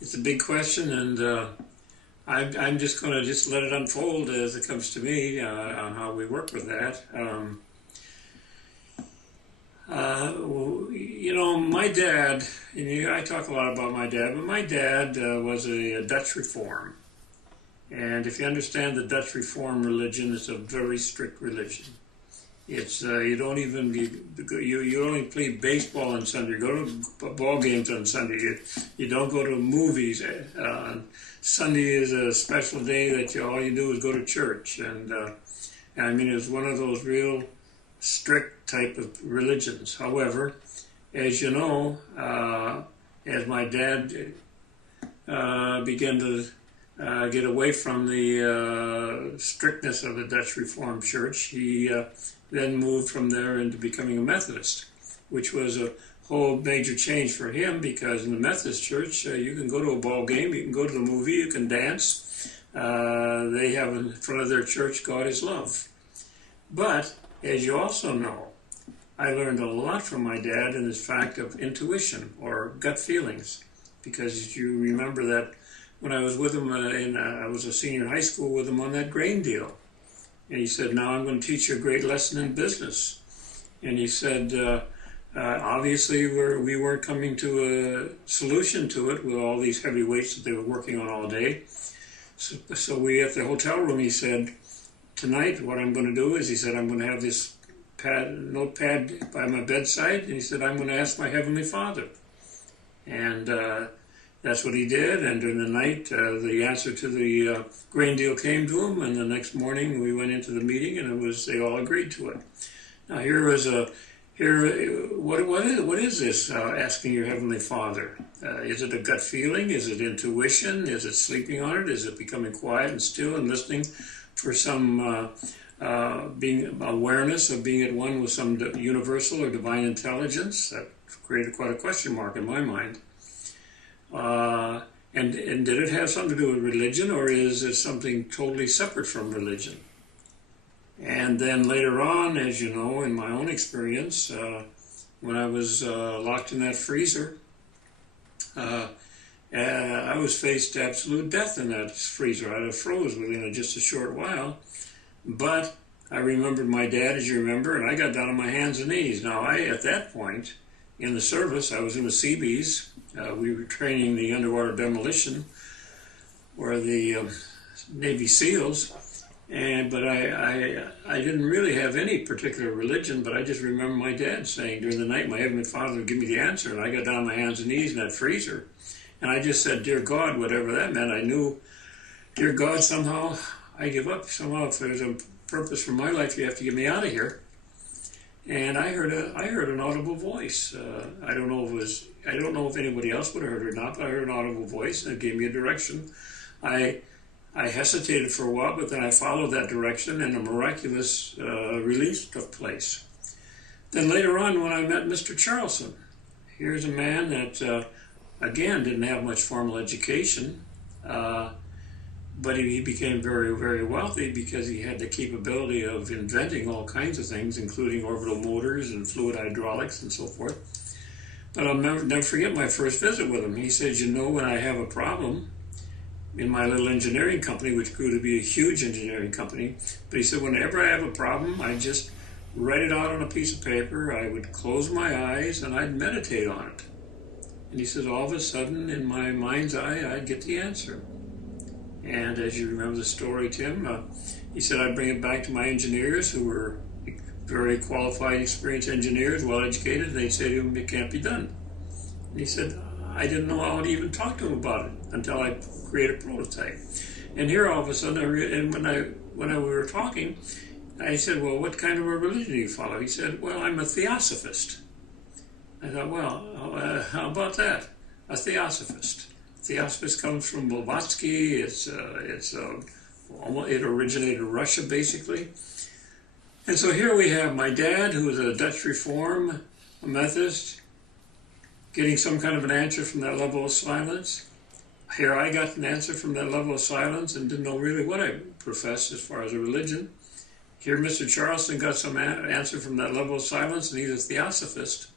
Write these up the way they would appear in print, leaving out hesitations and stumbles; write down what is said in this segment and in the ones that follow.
It's a big question, and I'm just going to just let it unfold as it comes to me on how we work with that. My dad, I talk a lot about my dad, but my dad was a Dutch Reform. And if you understand the Dutch Reform religion, it's a very strict religion. It's you don't even you only play baseball on Sunday. You go to ball games on Sunday. You don't go to movies. Sunday is a special day that all you do is go to church. And I mean, it's one of those real strict type of religions. However, as you know, as my dad began to get away from the strictness of the Dutch Reformed Church, he then moved from there into becoming a Methodist, which was a whole major change for him, because in the Methodist Church, you can go to a ball game, you can go to the movie, you can dance. They have in front of their church, God is love. But, as you also know, I learned a lot from my dad in this fact of intuition or gut feelings, because you remember that when I was with him, I was a senior in high school with him on that grain deal. And he said, now I'm going to teach you a great lesson in business. And he said, obviously we weren't coming to a solution to it with all these heavy weights that they were working on all day. So we, at the hotel room, he said, tonight what I'm going to do is, he said, I'm going to have this notepad by my bedside. And he said, I'm going to ask my Heavenly Father. And that's what he did, and during the night, the answer to the grain deal came to him, and the next morning we went into the meeting, and they all agreed to it. Now what is this, asking your Heavenly Father? Is it a gut feeling? Is it intuition? Is it sleeping on it? Is it becoming quiet and still and listening for some being awareness of being at one with some universal or divine intelligence? That created quite a question mark in my mind. And did it have something to do with religion, or is it something totally separate from religion? And then later on, as you know, in my own experience, when I was locked in that freezer, I was faced absolute death in that freezer. I'd have froze within just a short while. But I remembered my dad, as you remember, and I got down on my hands and knees. Now, at that point, in the service, I was in the Seabees. We were training the underwater demolition, or the Navy SEALs, but I didn't really have any particular religion, but I just remember my dad saying during the night, my Heavenly Father would give me the answer, and I got down on my hands and knees in that freezer, and I just said, dear God, whatever that meant. I knew, dear God, somehow I give up. Somehow, if there's a purpose for my life, you have to get me out of here. And I heard an audible voice. I don't know if anybody else would have heard it or not, but I heard an audible voice, and it gave me a direction. I hesitated for a while, but then I followed that direction, and a miraculous release took place. Then later on, when I met Mr. Charlson, here's a man that, again, didn't have much formal education, but he became very, very wealthy because he had the capability of inventing all kinds of things, including orbital motors and fluid hydraulics and so forth. But I'll never forget my first visit with him. He said, when I have a problem in my little engineering company, which grew to be a huge engineering company, but he said, whenever I have a problem, I just write it out on a piece of paper. I would close my eyes and I'd meditate on it. And he said, all of a sudden, in my mind's eye, I'd get the answer. And as you remember the story, Tim, he said, I'd bring it back to my engineers, who were very qualified, experienced engineers, well-educated, and they'd say to him, it can't be done. And he said, I didn't know how to even talk to him about it until I created a prototype. And here, all of a sudden, when we were talking, I said, well, what kind of a religion do you follow? He said, well, I'm a theosophist. I thought, well, how about that? A theosophist. Theosophist comes from Blavatsky. It originated in Russia, basically. And so here we have my dad, who was a Dutch Reform, a Methodist, getting some kind of an answer from that level of silence. Here I got an answer from that level of silence and didn't know really what I professed as far as a religion. Here Mr. Charlson got some answer from that level of silence, and he's a theosophist.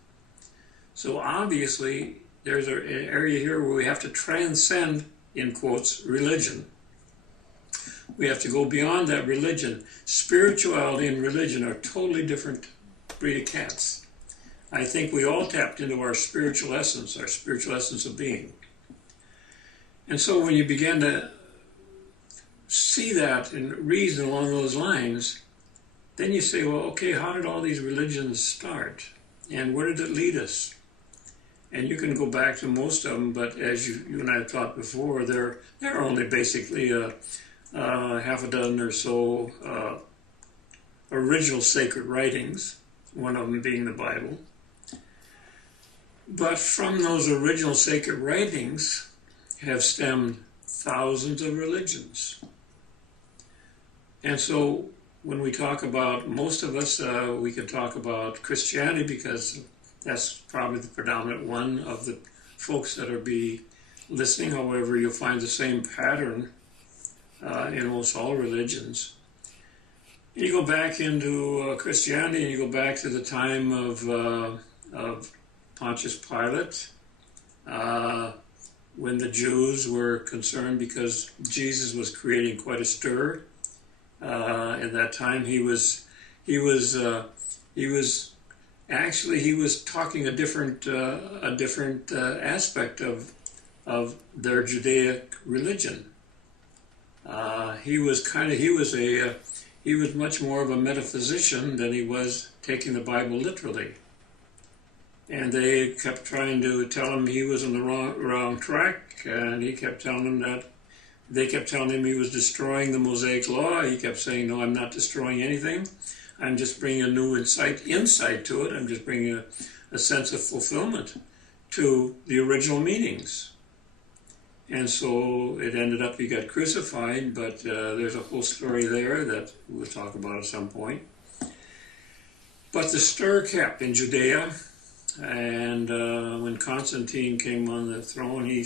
So obviously, there's an area here where we have to transcend, in quotes, religion. We have to go beyond that religion. Spirituality and religion are totally different breed of cats. I think we all tapped into our spiritual essence of being. And so when you begin to see that and reason along those lines, then you say, well, okay, how did all these religions start? And where did it lead us? And you can go back to most of them, but as you and I have talked before, they're only basically half a dozen or so original sacred writings, one of them being the Bible. But from those original sacred writings have stemmed thousands of religions. And so when we talk about, most of us, we can talk about Christianity because that's probably the predominant one of the folks that are be listening. However, you'll find the same pattern in almost all religions. And you go back into Christianity, and you go back to the time of Pontius Pilate, when the Jews were concerned because Jesus was creating quite a stir. At that time, he was talking a different aspect of their Judaic religion. He was much more of a metaphysician than he was taking the Bible literally. And they kept trying to tell him he was on the wrong track, and he kept telling them that. They kept telling him he was destroying the Mosaic Law. He kept saying, no, I'm not destroying anything. I'm just bringing a new insight to it. I'm just bringing a sense of fulfillment to the original meanings. And so it ended up he got crucified, but there's a whole story there that we'll talk about at some point. But the stir kept in Judea, and when Constantine came on the throne, he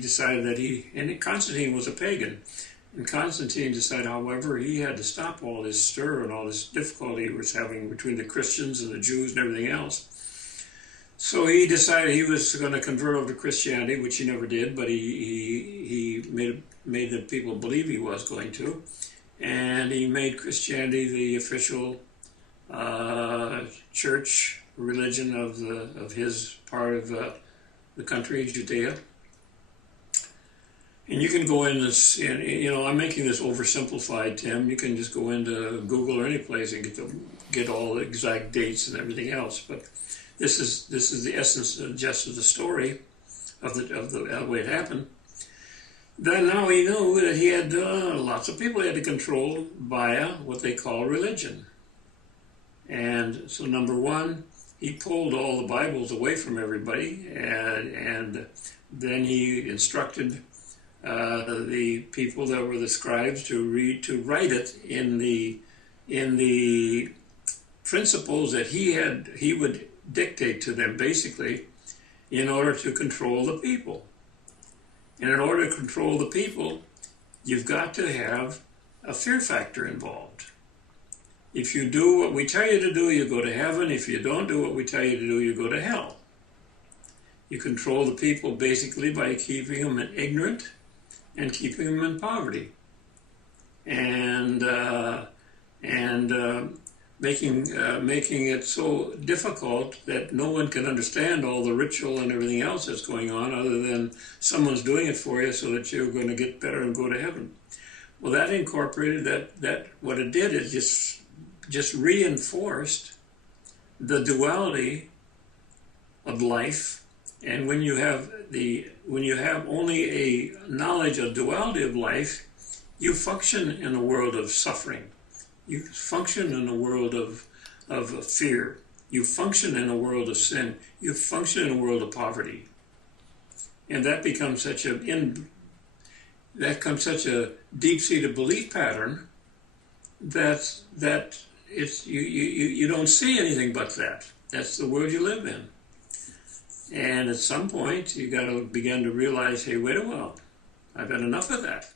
decided that and Constantine was a pagan, and Constantine decided, however, he had to stop all this stir and all this difficulty he was having between the Christians and the Jews and everything else. So he decided he was going to convert over to Christianity, which he never did, but he made the people believe he was going to, and he made Christianity the official church religion of his part of the country, Judea. And you can go in this, I'm making this oversimplified, Tim. You can just go into Google or any place and get all the exact dates and everything else. But this is the essence of just of the story of the way it happened. Then now he knew that he had lots of people he had to control via what they call religion. And so number one, he pulled all the Bibles away from everybody, and then he instructed the people that were the scribes to write it in the principles that he would dictate to them, basically, in order to control the people. And in order to control the people, you've got to have a fear factor involved. If you do what we tell you to do, you go to heaven. If you don't do what we tell you to do, you go to hell. You control the people basically by keeping them ignorant and keeping them in poverty, and making it so difficult that no one can understand all the ritual and everything else that's going on, other than someone's doing it for you so that you're going to get better and go to heaven. Well, that incorporated that what it did is just reinforced the duality of life. And when you have only a knowledge of duality of life, you function in a world of suffering. You function in a world of fear. You function in a world of sin. You function in a world of poverty. And that becomes such a deep-seated belief pattern that it's you don't see anything but that. That's the world you live in. And at some point, you got to begin to realize, hey, wait a while, I've had enough of that.